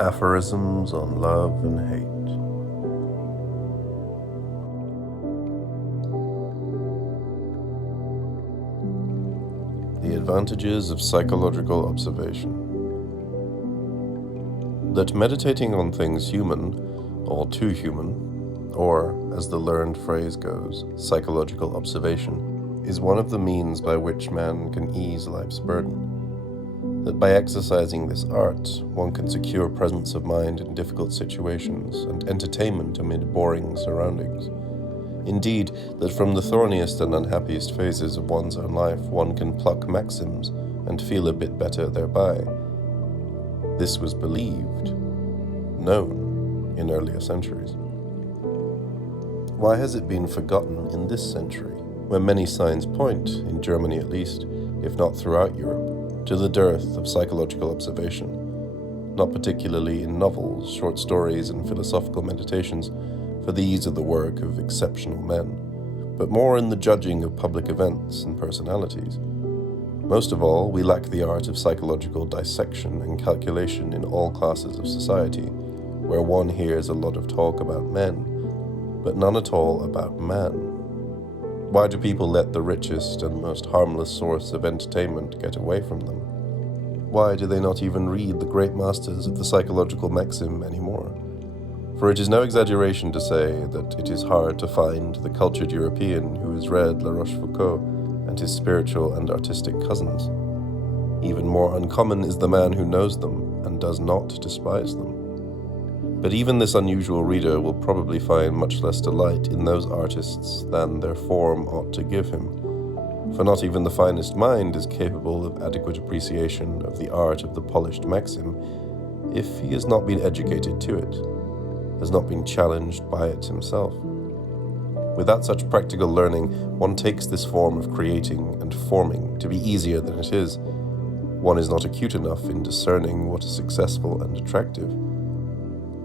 Aphorisms on Love and Hate. The advantages of psychological observation. That meditating on things human, or too human, or, as the learned phrase goes, psychological observation, is one of the means by which man can ease life's burden. That by exercising this art, one can secure presence of mind in difficult situations and entertainment amid boring surroundings. Indeed, that from the thorniest and unhappiest phases of one's own life, one can pluck maxims and feel a bit better thereby. This was believed, known, in earlier centuries. Why has it been forgotten in this century, where many signs point, in Germany at least, if not throughout Europe, to the dearth of psychological observation, not particularly in novels, short stories, and philosophical meditations, for these are the work of exceptional men, but more in the judging of public events and personalities. Most of all, we lack the art of psychological dissection and calculation in all classes of society, where one hears a lot of talk about men, but none at all about man. Why do people let the richest and most harmless source of entertainment get away from them? Why do they not even read the great masters of the psychological maxim anymore? For it is no exaggeration to say that it is hard to find the cultured European who has read La Rochefoucauld and his spiritual and artistic cousins. Even more uncommon is the man who knows them and does not despise them. But even this unusual reader will probably find much less delight in those artists than their form ought to give him, for not even the finest mind is capable of adequate appreciation of the art of the polished maxim if he has not been educated to it, has not been challenged by it himself. Without such practical learning, one takes this form of creating and forming to be easier than it is. One is not acute enough in discerning what is successful and attractive.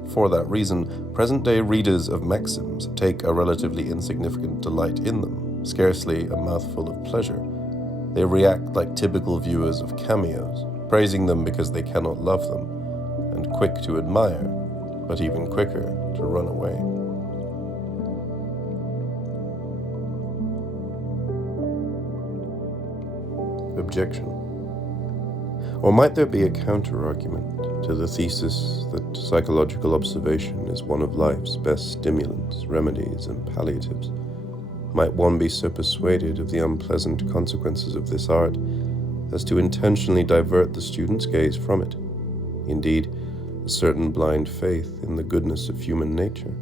For that reason, present-day readers of maxims take a relatively insignificant delight in them, scarcely a mouthful of pleasure. They react like typical viewers of cameos, praising them because they cannot love them, and quick to admire, but even quicker to run away. Objection. Or might there be a counter-argument to the thesis that psychological observation is one of life's best stimulants, remedies, and palliatives? Might one be so persuaded of the unpleasant consequences of this art as to intentionally divert the student's gaze from it? Indeed, a certain blind faith in the goodness of human nature,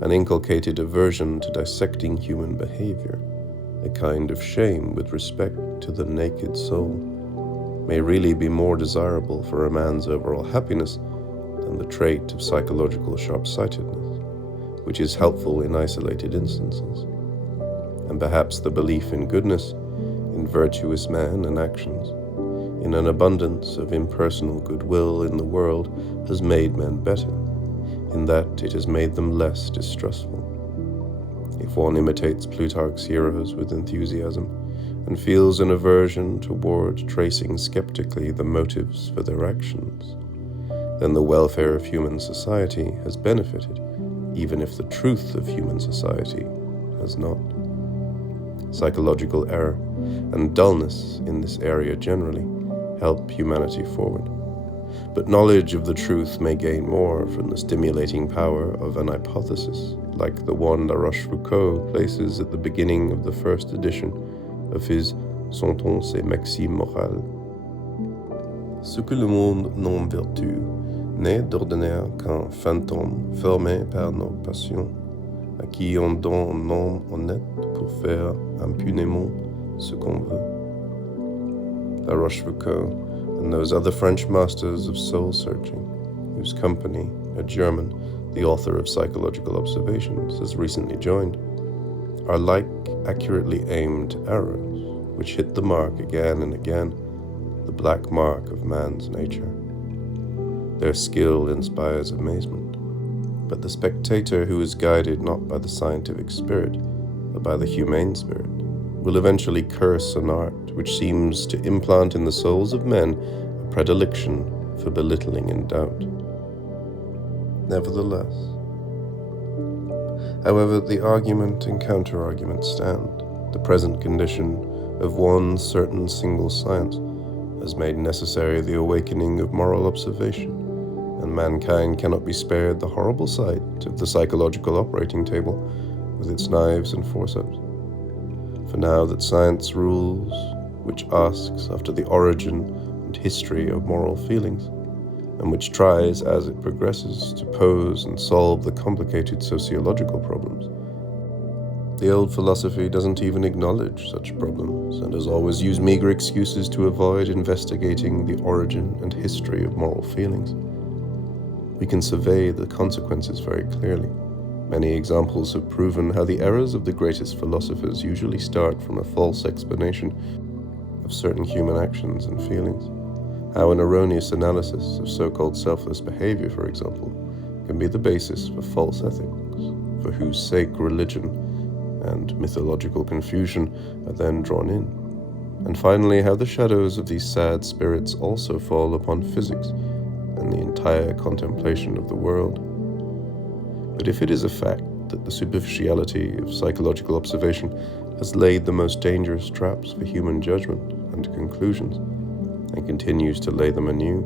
an inculcated aversion to dissecting human behavior, a kind of shame with respect to the naked soul, may really be more desirable for a man's overall happiness than the trait of psychological sharp-sightedness, which is helpful in isolated instances. And perhaps the belief in goodness, in virtuous man and actions, in an abundance of impersonal goodwill in the world has made men better, in that it has made them less distrustful. If one imitates Plutarch's heroes with enthusiasm, and feels an aversion toward tracing skeptically the motives for their actions, then the welfare of human society has benefited, even if the truth of human society has not. Psychological error and dullness in this area generally help humanity forward. But knowledge of the truth may gain more from the stimulating power of an hypothesis, like the one La Rochefoucauld places at the beginning of the first edition of his Sont-on ces maximes morales. Ce que le monde nomme vertu n'est d'ordinaire qu'un fantôme formé par nos passions, à qui on donne un nom honnête pour faire impunément ce qu'on veut. La Rochefoucauld and those other French masters of soul-searching, whose company a German, the author of Psychological Observations, has recently joined, are like accurately aimed arrows, which hit the mark again and again, the black mark of man's nature. Their skill inspires amazement, but the spectator who is guided not by the scientific spirit, but by the humane spirit, will eventually curse an art which seems to implant in the souls of men a predilection for belittling and doubt. Nevertheless, however, the argument and counter-argument stand. The present condition of one certain single science has made necessary the awakening of moral observation, and mankind cannot be spared the horrible sight of the psychological operating table with its knives and forceps. For now that science rules, which asks after the origin and history of moral feelings, and which tries, as it progresses, to pose and solve the complicated sociological problems, the old philosophy doesn't even acknowledge such problems, and has always used meager excuses to avoid investigating the origin and history of moral feelings. We can survey the consequences very clearly. Many examples have proven how the errors of the greatest philosophers usually start from a false explanation of certain human actions and feelings. How an erroneous analysis of so-called selfless behavior, for example, can be the basis for false ethics, for whose sake religion and mythological confusion are then drawn in. And finally, how the shadows of these sad spirits also fall upon physics and the entire contemplation of the world. But if it is a fact that the superficiality of psychological observation has laid the most dangerous traps for human judgment and conclusions, and continues to lay them anew,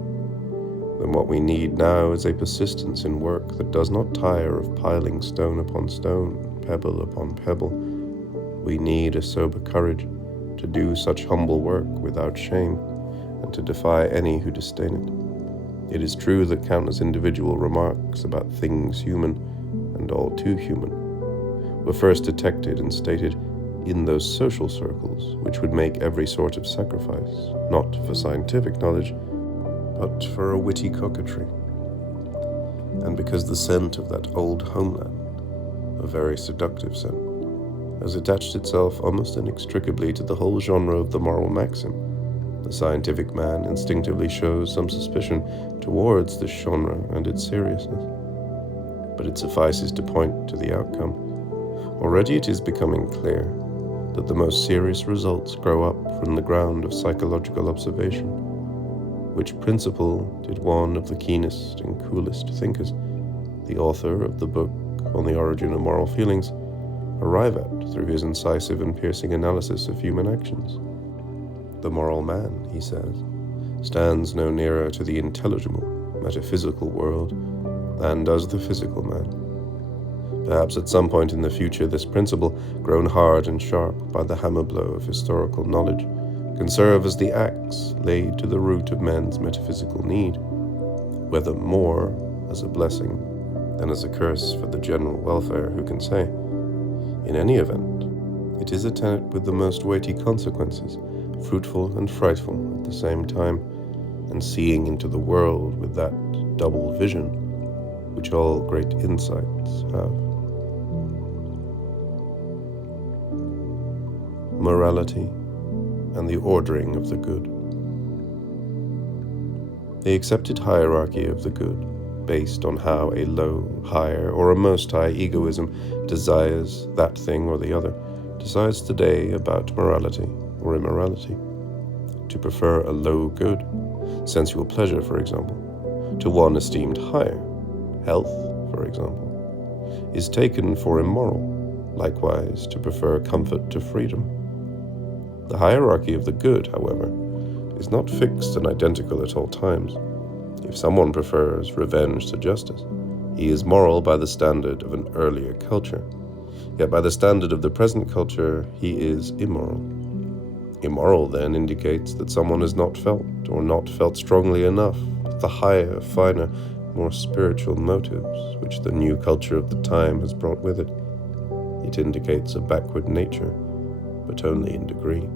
then what we need now is a persistence in work that does not tire of piling stone upon stone, pebble upon pebble. We need a sober courage to do such humble work without shame, and to defy any who disdain it. It is true that countless individual remarks about things human, and all too human, were first detected and stated in those social circles which would make every sort of sacrifice, not for scientific knowledge, but for a witty coquetry. And because the scent of that old homeland, a very seductive scent, has attached itself almost inextricably to the whole genre of the moral maxim, the scientific man instinctively shows some suspicion towards this genre and its seriousness. But it suffices to point to the outcome. Already it is becoming clear that the most serious results grow up from the ground of psychological observation, which principle did one of the keenest and coolest thinkers, the author of the book on the origin of moral feelings, arrive at through his incisive and piercing analysis of human actions. The moral man, he says, stands no nearer to the intelligible, metaphysical world than does the physical man. Perhaps at some point in the future this principle, grown hard and sharp by the hammer blow of historical knowledge, can serve as the axe laid to the root of man's metaphysical need, whether more as a blessing than as a curse for the general welfare, who can say? In any event, it is a tenet with the most weighty consequences, fruitful and frightful at the same time, and seeing into the world with that double vision which all great insights have. Morality and the ordering of the good. The accepted hierarchy of the good, based on how a low, higher, or a most high egoism desires that thing or the other, decides today about morality or immorality. To prefer a low good, sensual pleasure, for example, to one esteemed higher, health, for example, is taken for immoral, likewise to prefer comfort to freedom. The hierarchy of the good, however, is not fixed and identical at all times. If someone prefers revenge to justice, he is moral by the standard of an earlier culture. Yet by the standard of the present culture, he is immoral. Immoral, then, indicates that someone has not felt, or not felt strongly enough, the higher, finer, more spiritual motives which the new culture of the time has brought with it. It indicates a backward nature, but only in degree.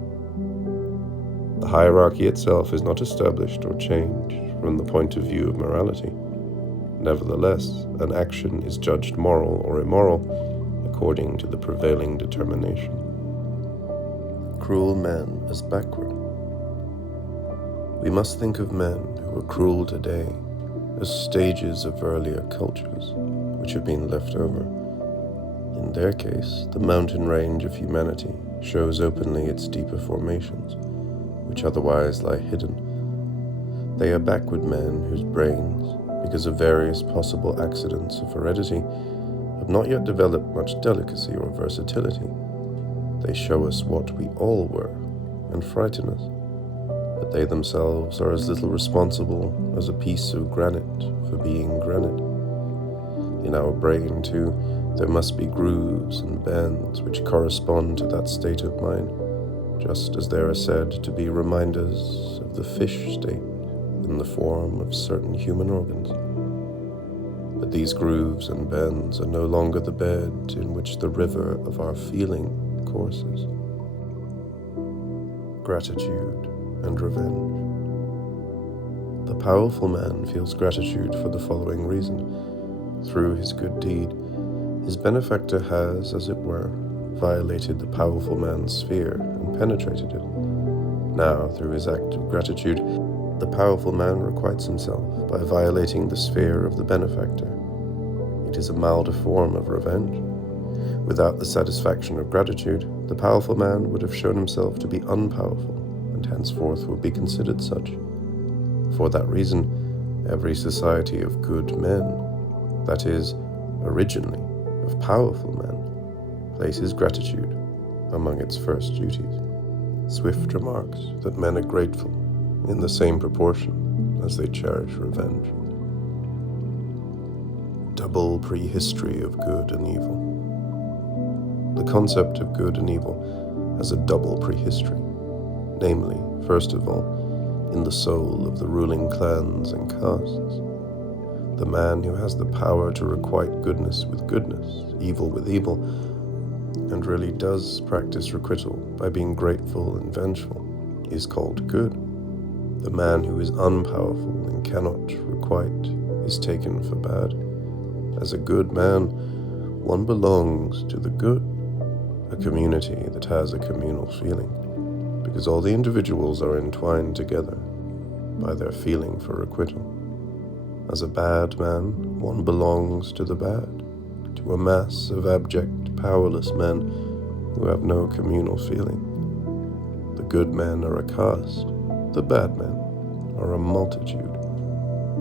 The hierarchy itself is not established or changed from the point of view of morality. Nevertheless, an action is judged moral or immoral according to the prevailing determination. Cruel men as backward. We must think of men who are cruel today as stages of earlier cultures which have been left over. In In their case, the mountain range of humanity shows openly its deeper formations, which otherwise lie hidden. They are backward men whose brains, because of various possible accidents of heredity, have not yet developed much delicacy or versatility. They show us what we all were and frighten us, but they themselves are as little responsible as a piece of granite for being granite. In our brain, too, there must be grooves and bends which correspond to that state of mind, just as there are said to be reminders of the fish state in the form of certain human organs. But these grooves and bends are no longer the bed in which the river of our feeling courses. Gratitude and revenge. The powerful man feels gratitude for the following reason. Through his good deed, his benefactor has, as it were, violated the powerful man's sphere and penetrated it. Now, through his act of gratitude, the powerful man requites himself by violating the sphere of the benefactor. It is a milder form of revenge. Without the satisfaction of gratitude, the powerful man would have shown himself to be unpowerful, and henceforth would be considered such. For that reason, every society of good men, that is, originally of powerful men, places gratitude among its first duties. Swift remarks that men are grateful in the same proportion as they cherish revenge. Double prehistory of good and evil. The concept of good and evil has a double prehistory, namely, first of all, in the soul of the ruling clans and castes. The man who has the power to requite goodness with goodness, evil with evil, and really does practice requital by being grateful and vengeful, is called good. The man who is unpowerful and cannot requite is taken for bad. As a good man, one belongs to the good, a community that has a communal feeling, because all the individuals are entwined together by their feeling for requital. As a bad man, one belongs to the bad, to a mass of abject, powerless men who have no communal feeling. The good men are a caste, the bad men are a multitude,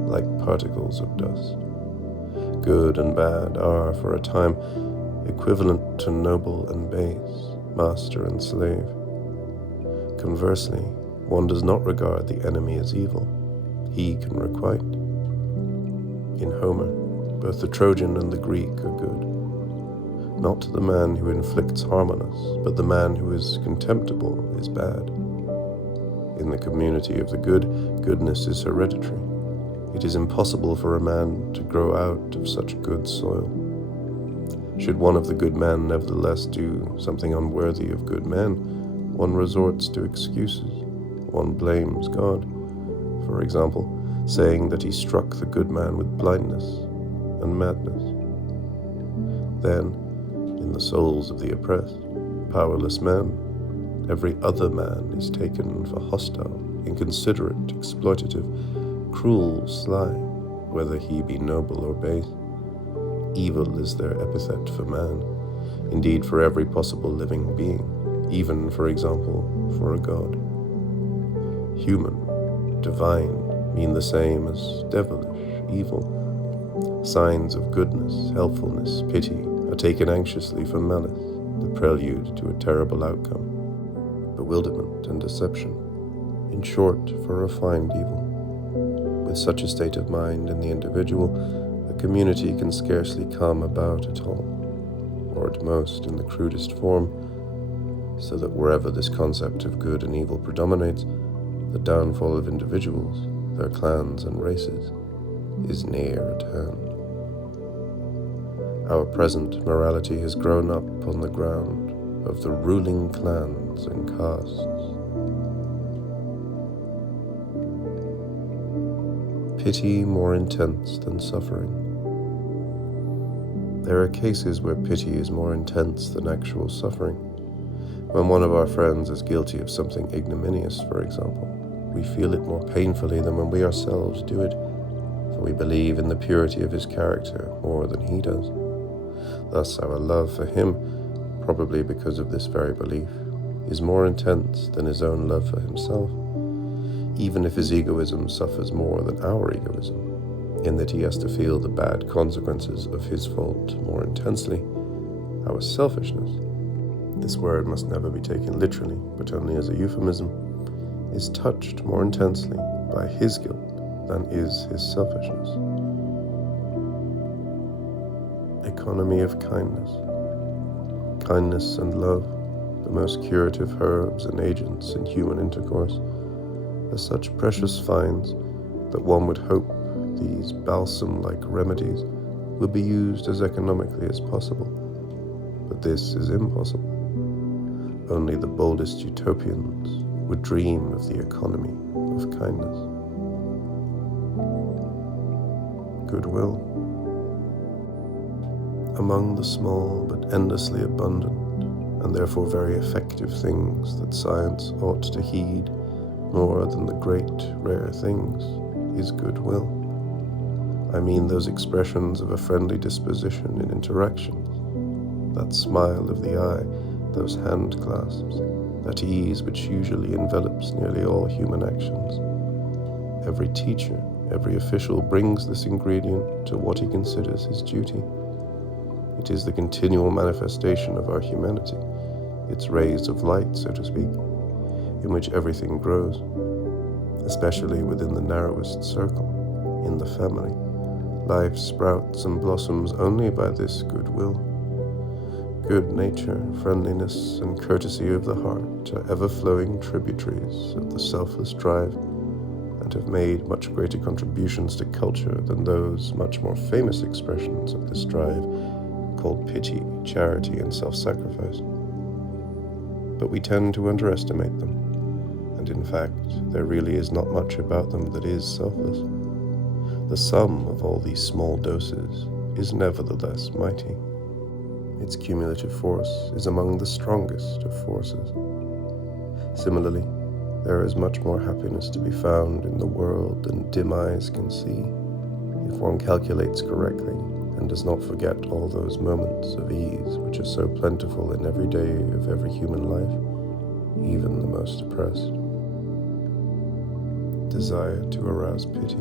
like particles of dust. Good and bad are, for a time, equivalent to noble and base, master and slave. Conversely, one does not regard the enemy as evil. He can requite. In Homer, both the Trojan and the Greek are good. Not the man who inflicts harm on us, but the man who is contemptible is bad. In the community of the good, goodness is hereditary. It is impossible for a man to grow out of such good soil. Should one of the good men nevertheless do something unworthy of good men, one resorts to excuses. One blames God, for example, saying that he struck the good man with blindness and madness. Then, in the souls of the oppressed, powerless men, every other man is taken for hostile, inconsiderate, exploitative, cruel, sly, whether he be noble or base. Evil is their epithet for man, indeed for every possible living being, even, for example, for a god. Human, divine, mean the same as devilish, evil. Signs of goodness, helpfulness, pity are taken anxiously for malice, the prelude to a terrible outcome, bewilderment and deception, in short, for refined evil. With such a state of mind in the individual, a community can scarcely come about at all, or at most in the crudest form, so that wherever this concept of good and evil predominates, the downfall of individuals, their clans and races, is near at hand. Our present morality has grown up on the ground of the ruling clans and castes. Pity more intense than suffering. There are cases where pity is more intense than actual suffering. When one of our friends is guilty of something ignominious, for example, we feel it more painfully than when we ourselves do it, for we believe in the purity of his character more than he does. Thus our love for him, probably because of this very belief, is more intense than his own love for himself, even if his egoism suffers more than our egoism, in that he has to feel the bad consequences of his fault more intensely, our selfishness. This word must never be taken literally, but only as a euphemism, is touched more intensely by his guilt than is his selfishness. Economy of kindness. Kindness and love, the most curative herbs and agents in human intercourse, are such precious finds that one would hope these balsam-like remedies will be used as economically as possible. But this is impossible. Only the boldest utopians would dream of the economy of kindness. Goodwill. Among the small but endlessly abundant and therefore very effective things that science ought to heed more than the great rare things is goodwill. I mean those expressions of a friendly disposition in interactions, that smile of the eye, those hand clasps, that ease which usually envelops nearly all human actions. Every teacher, every official brings this ingredient to what he considers his duty. It is the continual manifestation of our humanity, its rays of light, so to speak, in which everything grows, especially within the narrowest circle, in the family. Life sprouts and blossoms only by this goodwill. Good nature, friendliness, and courtesy of the heart are ever-flowing tributaries of the selfless drive, and have made much greater contributions to culture than those much more famous expressions of this drive called pity, charity, and self-sacrifice. But we tend to underestimate them, and in fact, there really is not much about them that is selfless. The sum of all these small doses is nevertheless mighty. Its cumulative force is among the strongest of forces. Similarly, there is much more happiness to be found in the world than dim eyes can see, if one calculates correctly and does not forget all those moments of ease which are so plentiful in every day of every human life, even the most oppressed. Desire to arouse pity.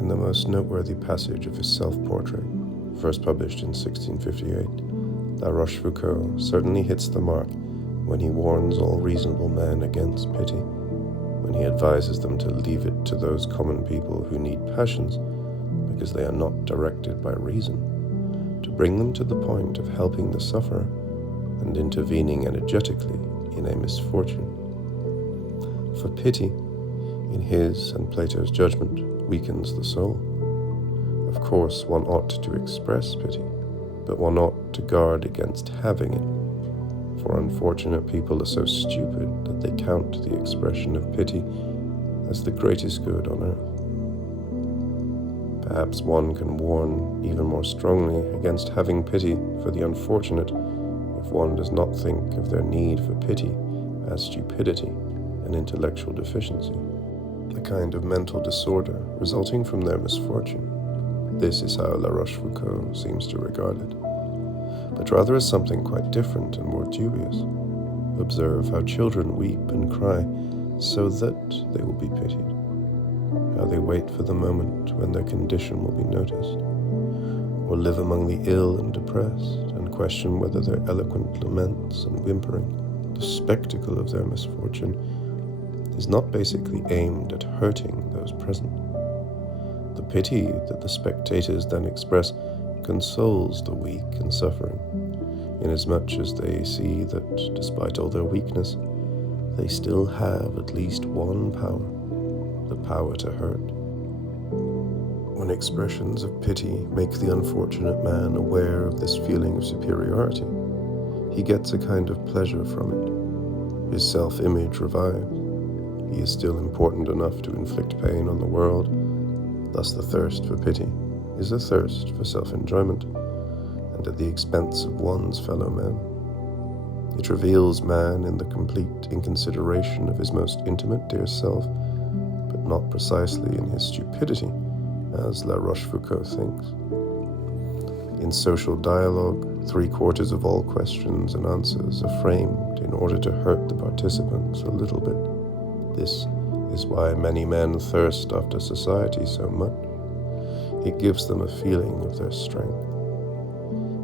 In the most noteworthy passage of his self-portrait, first published in 1658, La Rochefoucauld certainly hits the mark when he warns all reasonable men against pity, when he advises them to leave it to those common people who need passions because they are not directed by reason, to bring them to the point of helping the sufferer and intervening energetically in a misfortune. For pity, in his and Plato's judgment, weakens the soul. Of course, one ought to express pity, but one ought to guard against having it, for unfortunate people are so stupid that they count the expression of pity as the greatest good on earth. Perhaps one can warn even more strongly against having pity for the unfortunate if one does not think of their need for pity as stupidity and intellectual deficiency, a kind of mental disorder resulting from their misfortune. This is how La Rochefoucauld seems to regard it, but rather as something quite different and more dubious. Observe how children weep and cry so that they will be pitied, how they wait for the moment when their condition will be noticed, or live among the ill and depressed and question whether their eloquent laments and whimpering, the spectacle of their misfortune, is not basically aimed at hurting those present. The pity that the spectators then express consoles the weak and suffering, inasmuch as they see that, despite all their weakness, they still have at least one power, the power to hurt. When expressions of pity make the unfortunate man aware of this feeling of superiority, he gets a kind of pleasure from it. His self-image revives. He is still important enough to inflict pain on the world. Thus the thirst for pity is a thirst for self-enjoyment, and at the expense of one's fellow men. It reveals man in the complete inconsideration of his most intimate dear self, but not precisely in his stupidity, as La Rochefoucauld thinks. In social dialogue, 3/4 of all questions and answers are framed in order to hurt the participants a little bit. This is why many men thirst after society so much. It gives them a feeling of their strength.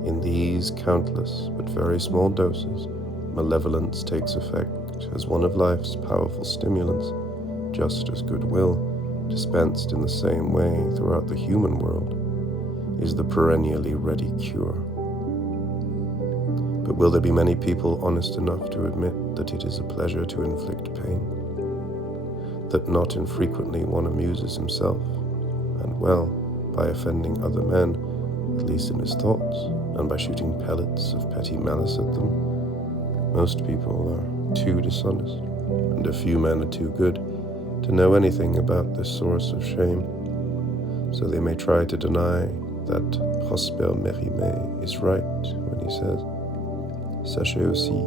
In these countless but very small doses, malevolence takes effect as one of life's powerful stimulants, just as goodwill, dispensed in the same way throughout the human world, is the perennially ready cure. But will there be many people honest enough to admit that it is a pleasure to inflict pain? That not infrequently one amuses himself, and well, by offending other men, at least in his thoughts, and by shooting pellets of petty malice at them? Most people are too dishonest, and a few men are too good to know anything about this source of shame, so they may try to deny that Prosper Mérimée is right when he says, Sachez aussi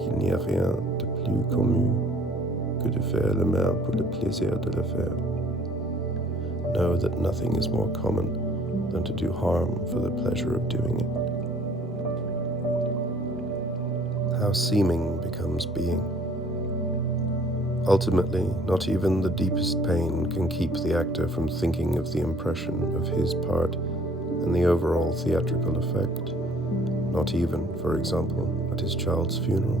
qu'il n'y a rien de plus commun que de faire le mal pour le plaisir de le faire. Know that nothing is more common than to do harm for the pleasure of doing it. How seeming becomes being. Ultimately, not even the deepest pain can keep the actor from thinking of the impression of his part and the overall theatrical effect, not even, for example, at his child's funeral.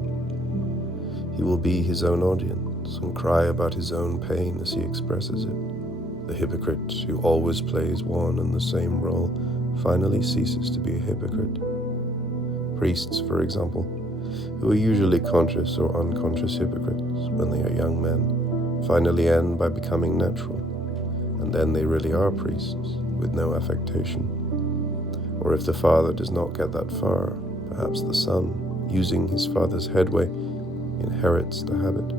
He will be his own audience and cry about his own pain as he expresses it. The hypocrite who always plays one and the same role finally ceases to be a hypocrite. Priests, for example, who are usually conscious or unconscious hypocrites when they are young men, finally end by becoming natural, and then they really are priests, with no affectation. Or if the father does not get that far, perhaps the son, using his father's headway, inherits the habit.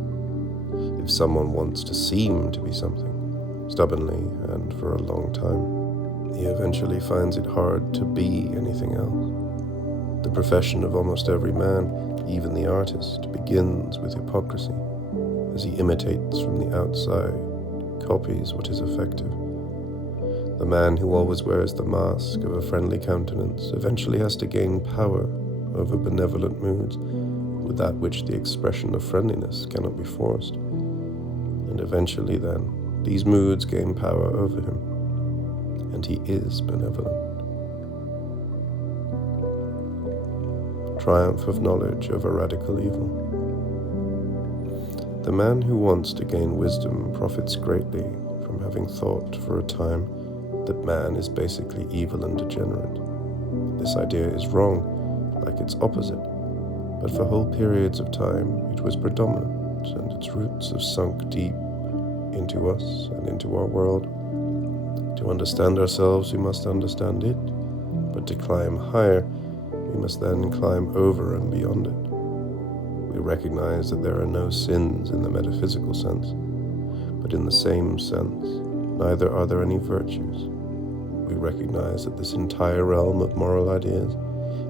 If someone wants to seem to be something, stubbornly and for a long time, he eventually finds it hard to be anything else. The profession of almost every man, even the artist, begins with hypocrisy, as he imitates from the outside, copies what is effective. The man who always wears the mask of a friendly countenance eventually has to gain power over benevolent moods with that which the expression of friendliness cannot be forced. And eventually then, these moods gain power over him, and he is benevolent. Triumph of knowledge over radical evil. The man who wants to gain wisdom profits greatly from having thought for a time that man is basically evil and degenerate. This idea is wrong, like its opposite, but for whole periods of time it was predominant, and its roots have sunk deep into us and into our world. To understand ourselves, we must understand it, but to climb higher, we must then climb over and beyond it. We recognize that there are no sins in the metaphysical sense, but in the same sense, neither are there any virtues. We recognize that this entire realm of moral ideas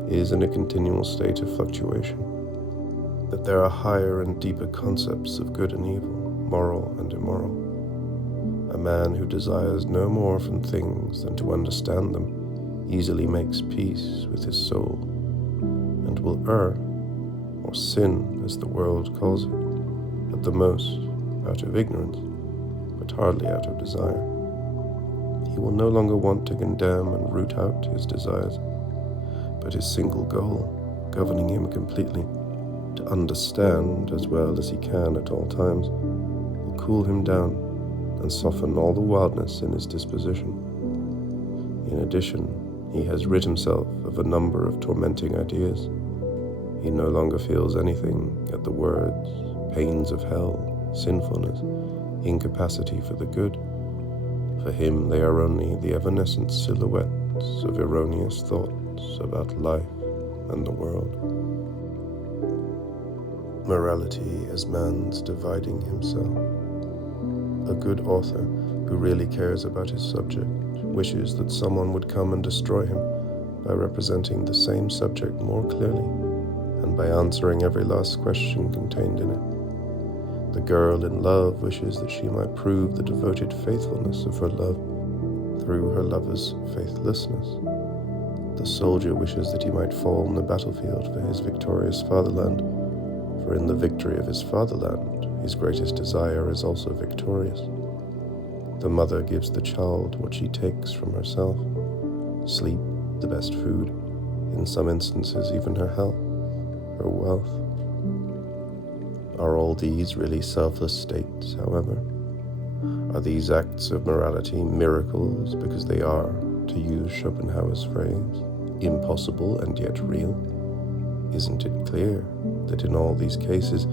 is in a continual state of fluctuation, that there are higher and deeper concepts of good and evil, moral and immoral. A man who desires no more from things than to understand them easily makes peace with his soul, and will err, or sin as the world calls it, at the most out of ignorance, but hardly out of desire. He will no longer want to condemn and root out his desires, but his single goal, governing him completely, to understand as well as he can at all times, will cool him down and soften all the wildness in his disposition. In addition, he has rid himself of a number of tormenting ideas. He no longer feels anything at the words, pains of hell, sinfulness, incapacity for the good. For him they are only the evanescent silhouettes of erroneous thoughts about life and the world. Morality as man's dividing himself. A good author who really cares about his subject wishes that someone would come and destroy him by representing the same subject more clearly and by answering every last question contained in it. The girl in love wishes that she might prove the devoted faithfulness of her love through her lover's faithlessness. The soldier wishes that he might fall on the battlefield for his victorious fatherland, for in the victory of his fatherland, his greatest desire is also victorious. The mother gives the child what she takes from herself: sleep, the best food, in some instances even her health, her wealth. Are all these really selfless states, however? Are these acts of morality miracles because they are, to use Schopenhauer's phrase, impossible and yet real? Isn't it clear that in all these cases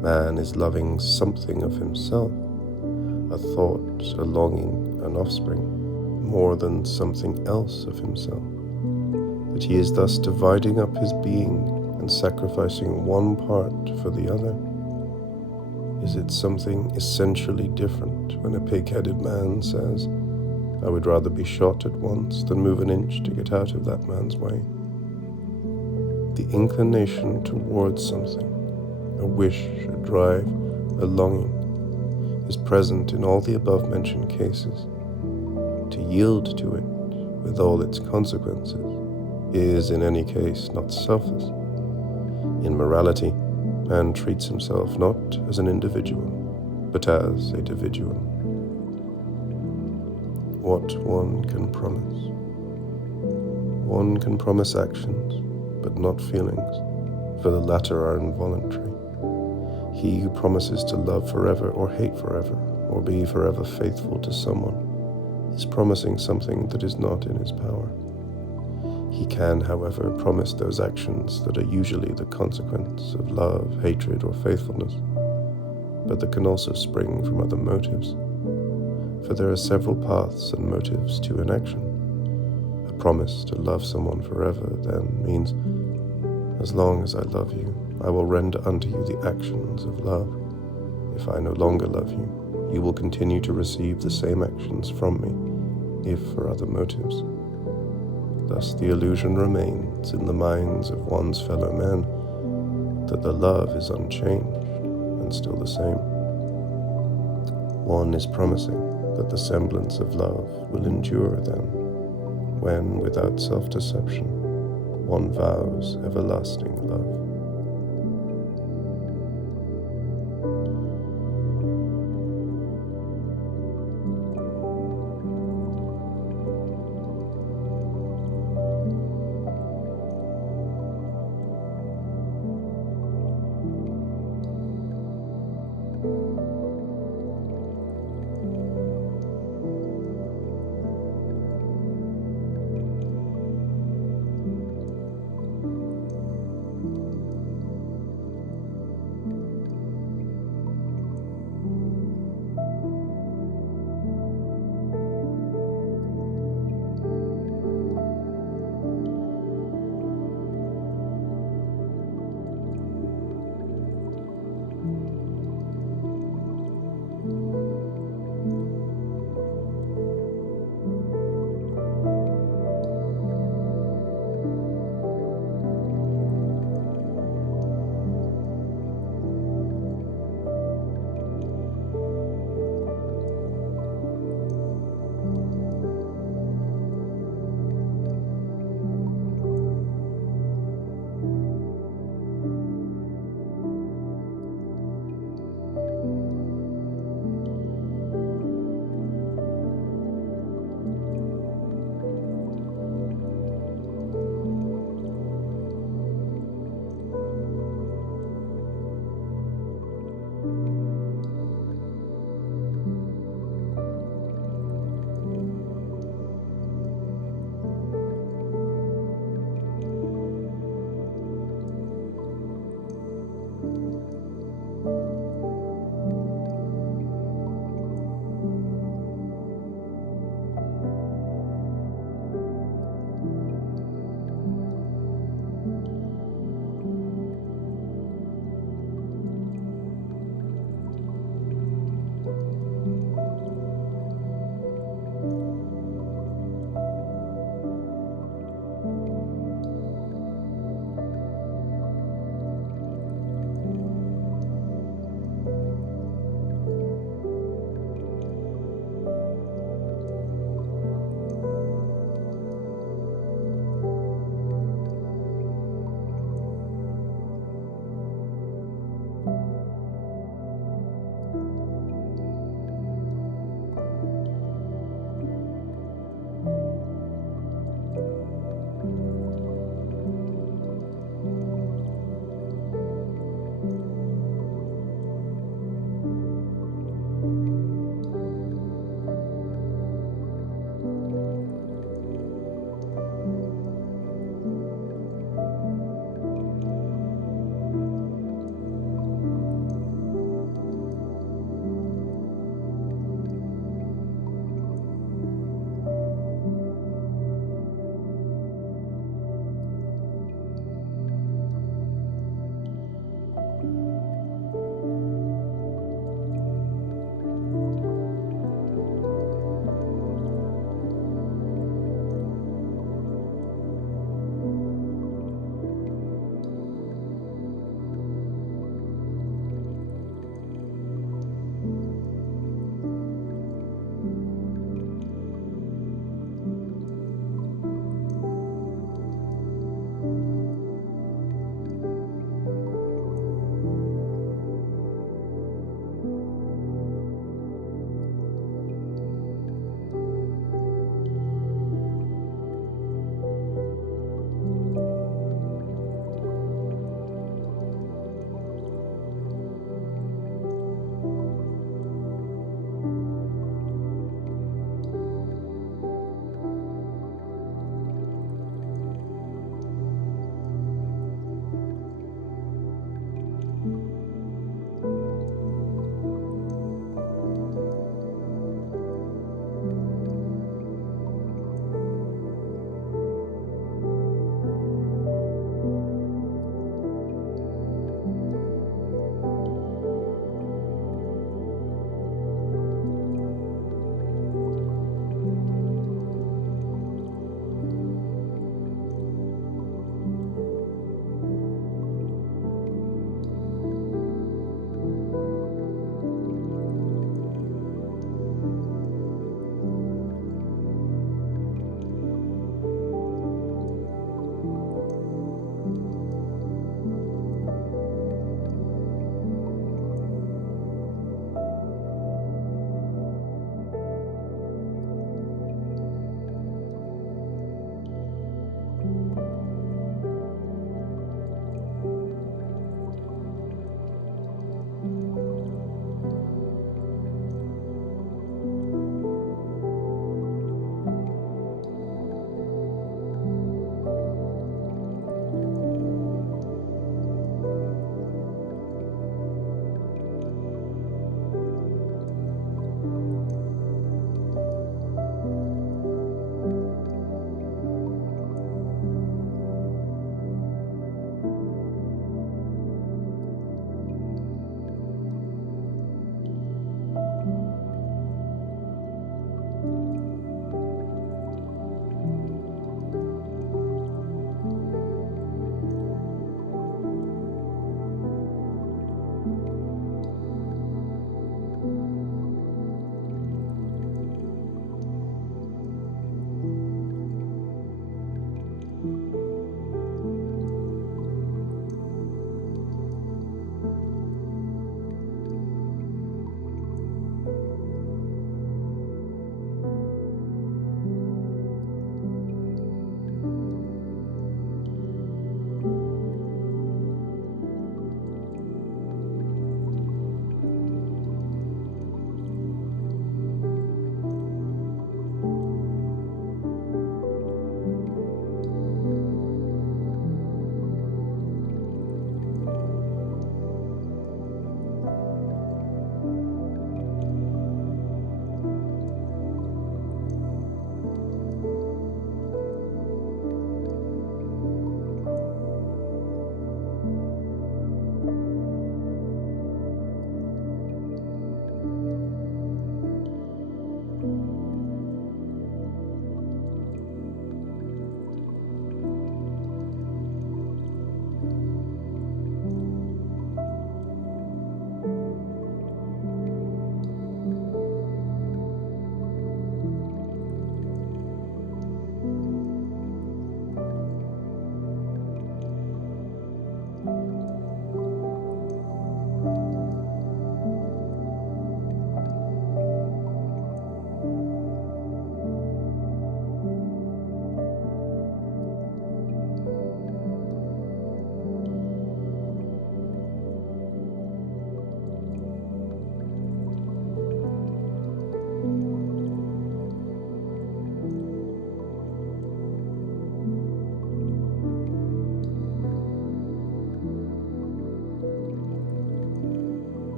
man is loving something of himself, a thought, a longing, an offspring, more than something else of himself, that he is thus dividing up his being and sacrificing one part for the other? Is it something essentially different when a pig-headed man says, "I would rather be shot at once than move an inch to get out of that man's way"? The inclination towards something, a wish, a drive, a longing, is present in all the above-mentioned cases. To yield to it, with all its consequences, is in any case not selfless. In morality, man treats himself not as an individual, but as a dividual. What one can promise. One can promise actions, but not feelings, for the latter are involuntary. He who promises to love forever or hate forever, or be forever faithful to someone, is promising something that is not in his power. He can, however, promise those actions that are usually the consequence of love, hatred, or faithfulness, but that can also spring from other motives. For there are several paths and motives to an action. A promise to love someone forever, then, means, as long as I love you, I will render unto you the actions of love. If I no longer love you, you will continue to receive the same actions from me, if for other motives. Thus the illusion remains in the minds of one's fellow men that the love is unchanged and still the same. One is promising that the semblance of love will endure then, when, without self-deception, one vows everlasting love.